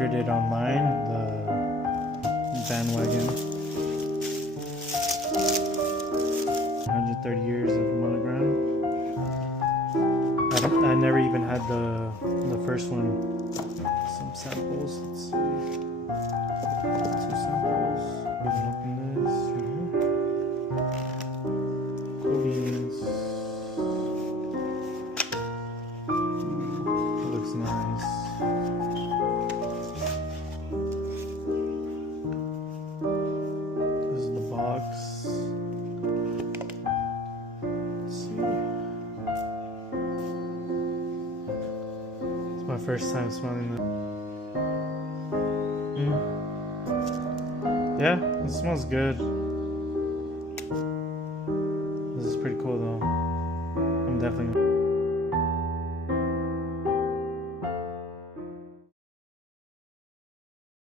ordered it online, the bandwagon. 130 years of monogram. I never even had the first one. Some samples. Let's see. 2 samples. We're gonna open this right here. Cool beans. It looks nice. This is the box. Let's see. It's my first time smelling it. Yeah, it smells good. This is pretty cool though. I'm definitely